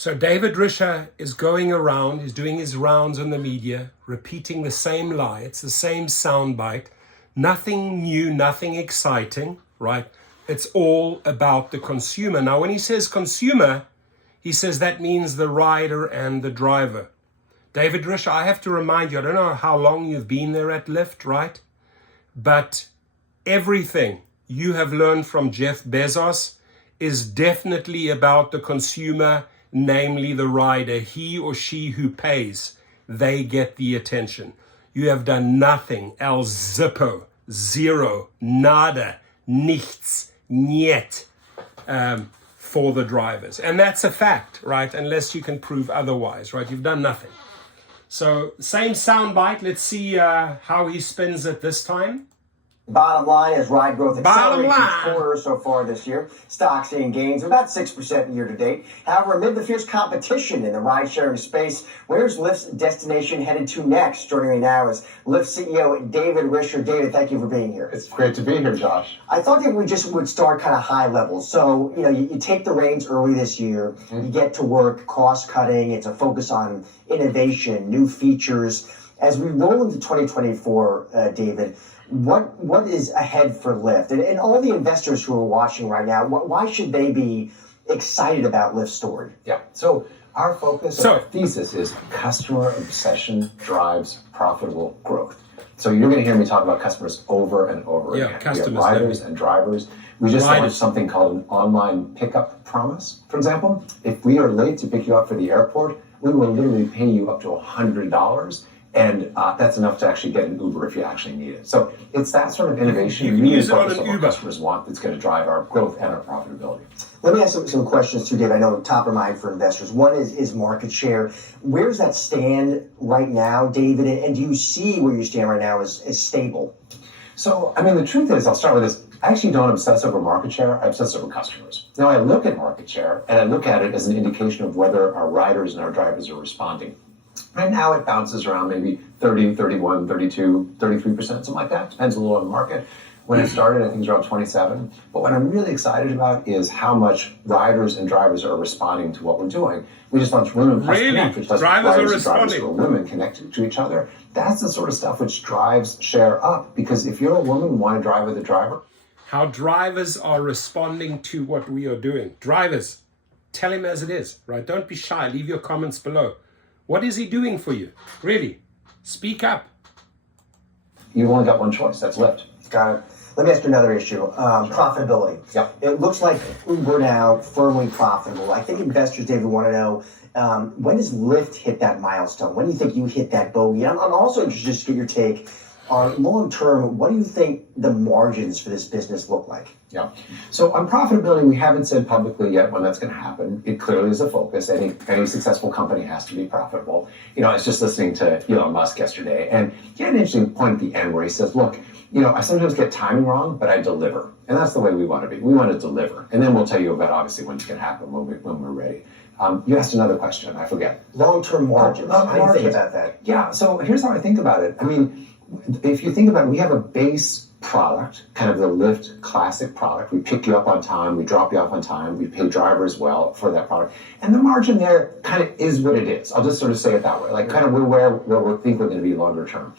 So David Risher is going around, he's doing his rounds in the media, repeating the same lie. It's the same soundbite. Nothing new, nothing exciting, right? It's all about the consumer. Now, when he says consumer, he says that means the rider and the driver. David Risher, I have to remind you, I don't know how long you've been there at Lyft, right? But everything you have learned from Jeff Bezos is definitely about the consumer, namely the rider. He or she who pays, they get the attention. You have done nothing, el zippo, zero, nada, nichts, niet, for the drivers. And that's a fact, right? Unless you can prove otherwise, right? You've done nothing. So same soundbite. Let's see how he spins it this time. Bottom line is ride growth accelerates each quarter so far this year. Stocks seeing gains of about 6% year to date. However, amid the fierce competition in the ride-sharing space, where's Lyft's destination headed to next? Joining me now is Lyft CEO David Risher. David, thank you for being here. It's great to be here, Josh. I thought that we just would start kind of high level. So, you take the reins early this year. Mm-hmm. You get to work, cost cutting. It's a focus on innovation, new features. As we roll into 2024, David, what is ahead for Lyft? And all the investors who are watching right now, why should they be excited about Lyft's story? Yeah, so our focus, our thesis is customer obsession drives profitable growth. So you're going to hear me talk about customers over and over again. We have riders and drivers. We just launched something called an online pickup promise. For example, if we are late to pick you up for the airport, we will literally pay you up to $100. And that's enough to actually get an Uber if you actually need it. So it's that sort of innovation you can use it on an Uber. Customers want that's going to drive our growth and our profitability. Let me ask some questions too, Dave. I know top of mind for investors. One is market share. Where does that stand right now, David? And do you see where you stand right now as stable? So, the truth is, I'll start with this. I actually don't obsess over market share. I obsess over customers. Now, I look at market share, and I look at it as an indication of whether our riders and our drivers are responding. Right now, it bounces around maybe 30, 31, 32, 33%, something like that. Depends a little on the market. When it started, I think it was around 27. But what I'm really excited about is how much riders and drivers are responding to what we're doing. We just launched Women Plus Connect, which does riders and drivers who are women connected to each other. That's the sort of stuff which drives share up. Because if you're a woman and want to drive with a driver. How drivers are responding to what we are doing. Drivers, tell him as it is, right? Don't be shy. Leave your comments below. What is he doing for you? Really? Speak up. You've only got one choice. That's Lyft. Got it. Let me ask you another issue. Profitability. Yep. It looks like Uber now firmly profitable. I think investors, David, want to know, when does Lyft hit that milestone? When do you think you hit that bogey? I'm also interested to get your take on long term. What do you think the margins for this business look like? Yeah. So on profitability, we haven't said publicly yet when that's going to happen. It clearly is a focus. Any successful company has to be profitable. I was just listening to Elon Musk yesterday, and he had an interesting point at the end where he says, look, I sometimes get timing wrong, but I deliver. And that's the way we want to be. We want to deliver. And then we'll tell you about, obviously, when it's going to happen, when we're ready. You asked another question. I forget. Long-term margins. How do you think about that? Yeah. So here's how I think about it. If you think about it, we have a base product, kind of the Lyft classic product. We pick you up on time, we drop you off on time, we pay drivers well for that product. And the margin there kind of is what it is. I'll just sort of say it that way. Like kind of we're where we think we're going to be longer term.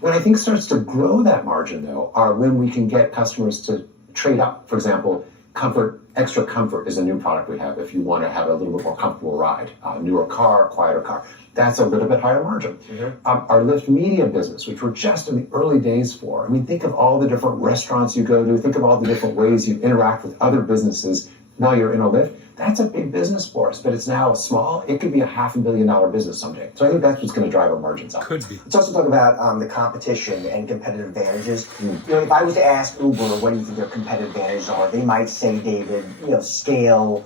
When I think starts to grow that margin, though, are when we can get customers to trade up. For example, comfort, extra comfort is a new product we have if you want to have a little bit more comfortable ride. Newer car, quieter car. That's a little bit higher margin. Mm-hmm. Our Lyft Media business, which we're just in the early days for. Think of all the different restaurants you go to. Think of all the different ways you interact with other businesses while you're in a Lyft. That's a big business for us, but it's now small. It could be a $500 million business someday. So I think that's what's going to drive our margins up. Could be. Let's also talk about the competition and competitive advantages. If I was to ask Uber, what do you think their competitive advantages are? They might say, David, scale,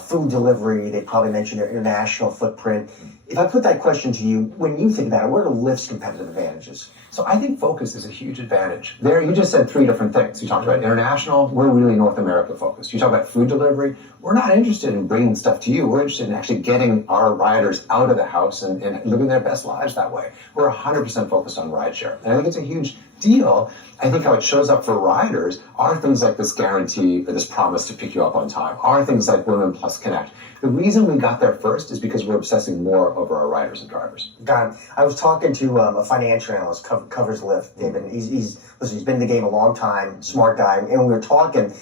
food delivery. They probably mention their international footprint. If I put that question to you, when you think about it, what are Lyft's competitive advantages? So I think focus is a huge advantage. There, you just said three different things. You talked about international, we're really North America focused. You talk about food delivery, we're not interested in bringing stuff to you. We're interested in actually getting our riders out of the house and living their best lives that way. We're 100% focused on rideshare. And I think it's a huge deal. I think how it shows up for riders are things like this guarantee or this promise to pick you up on time, are things like Women Plus Connect. The reason we got there first is because we're obsessing more over our riders and drivers. Got it. I was talking to a financial analyst, covers Lyft, David. He's been in the game a long time, smart guy, and we were talking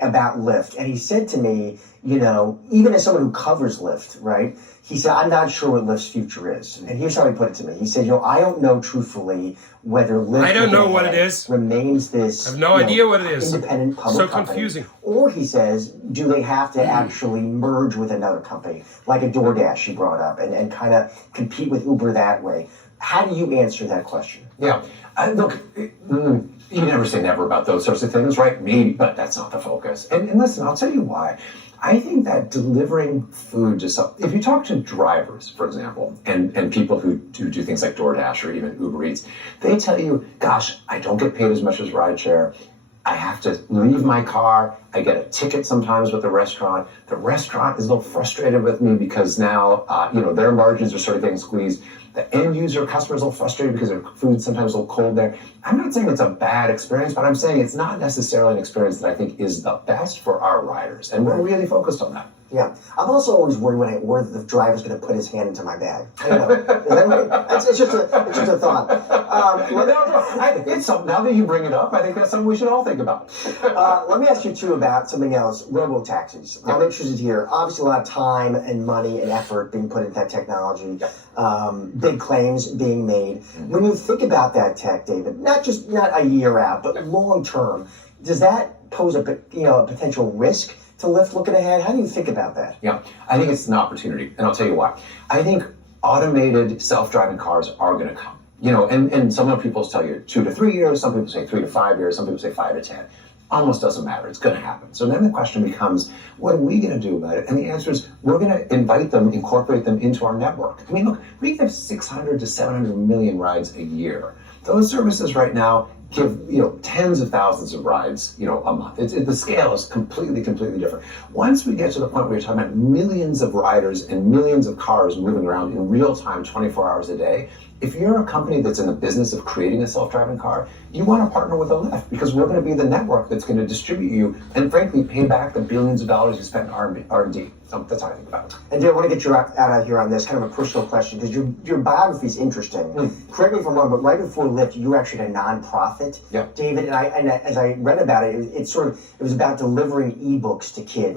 about Lyft, and he said to me, even as someone who covers Lyft, right? He said, I'm not sure what Lyft's future is. And here's how he put it to me. He said, I don't know truthfully whether Lyft I don't know what it is. Remains this I have no idea what it is. Independent public So company. confusing. Or he says, do they have to actually merge with another company, like a DoorDash he brought up, and kind of compete with Uber that way? How do you answer that question? Yeah, look, you never say never about those sorts of things, right? Maybe, but that's not the focus. And listen, I'll tell you why. I think that delivering food to if you talk to drivers, for example, and people who do things like DoorDash or even Uber Eats, they tell you, gosh, I don't get paid as much as rideshare. I have to leave my car. I get a ticket sometimes with the restaurant. The restaurant is a little frustrated with me because now, their margins are sort of getting squeezed. The end user customer is a little frustrated because their food's sometimes a little cold there. I'm not saying it's a bad experience, but I'm saying it's not necessarily an experience that I think is the best for our riders. And we're really focused on that. Yeah, I'm also always worried when the driver's going to put his hand into my bag. I don't know. It's just a thought. It's something. Now that you bring it up, I think that's something we should all think about. Let me ask you too about something else. Robo taxis. Yeah. I'm interested here. Obviously, a lot of time and money and effort being put into that technology. Yeah. Big claims being made. When you think about that tech, David, not a year out, but long term, does that pose a potential risk to Lyft looking ahead? How do you think about that? Yeah, I think it's an opportunity, and I'll tell you why. I think automated self-driving cars are going to come. And some people tell you 2 to 3 years, some people say 3 to 5 years, some people say 5 to 10. Almost doesn't matter. It's going to happen. So then the question becomes, what are we going to do about it? And the answer is, we're going to invite them, incorporate them into our network. I mean, look, we give 600 to 700 million rides a year. Those services right now give tens of thousands of rides a month. The scale is completely different. Once we get to the point where you're talking about millions of riders and millions of cars moving around in real time 24 hours a day, if you're a company that's in the business of creating a self-driving car, you want to partner with a Lyft because we're going to be the network that's going to distribute you and frankly pay back the billions of dollars you spent in R&D. So that's how I think about it. And Dave, I want to get you out of here on this, kind of a personal question, because your biography is interesting. Correct me if I'm wrong, but right before Lyft, you were actually a nonprofit, yeah. David. And as I read about it, it was about delivering ebooks to kids,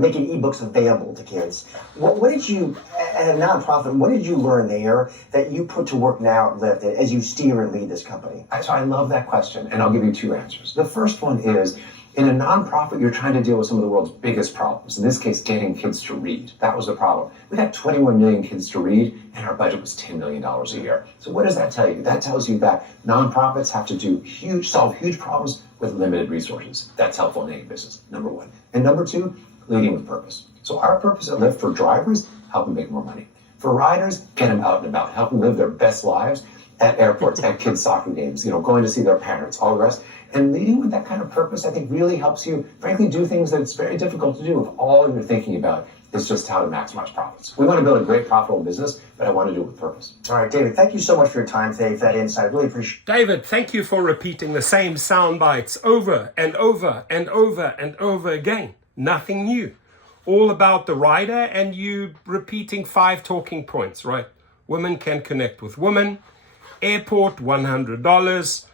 making ebooks available to kids. What did you, as a nonprofit, what did you learn there that you put to work now at Lyft as you steer and lead this company? So I love that question, and I'll give you 2 answers. The first one is, in a nonprofit, you're trying to deal with some of the world's biggest problems. In this case, getting kids to read. That was the problem. We got 21 million kids to read, and our budget was $10 million a year. So what does that tell you? That tells you that nonprofits have to solve huge problems with limited resources. That's helpful in any business, number one. And number 2, leading with purpose. So our purpose at Lyft for drivers, help them make more money. For riders, get them out and about, help them live their best lives at airports, at kids' soccer games, going to see their parents, all the rest. And leading with that kind of purpose, I think, really helps you, frankly, do things that it's very difficult to do if all you're thinking about is just how to maximize profits. We want to build a great, profitable business, but I want to do it with purpose. All right, David, thank you so much for your time today, for that insight. I really appreciate it. David, thank you for repeating the same sound bites over and over and over and over again. Nothing new. All about the rider and you repeating 5 talking points, right? Women can connect with women. Airport, $100.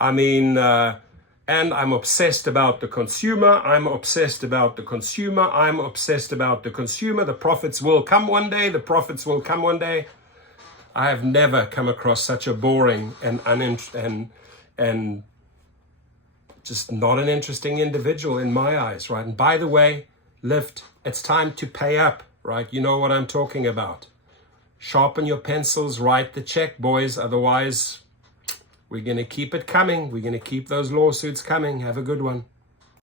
And I'm obsessed about the consumer. I'm obsessed about the consumer. I'm obsessed about the consumer. The profits will come one day. The profits will come one day. I have never come across such a boring and just not an interesting individual in my eyes, right? And by the way, Lyft, it's time to pay up, right? You know what I'm talking about. Sharpen your pencils, write the check, boys. Otherwise, we're going to keep it coming. We're going to keep those lawsuits coming. Have a good one.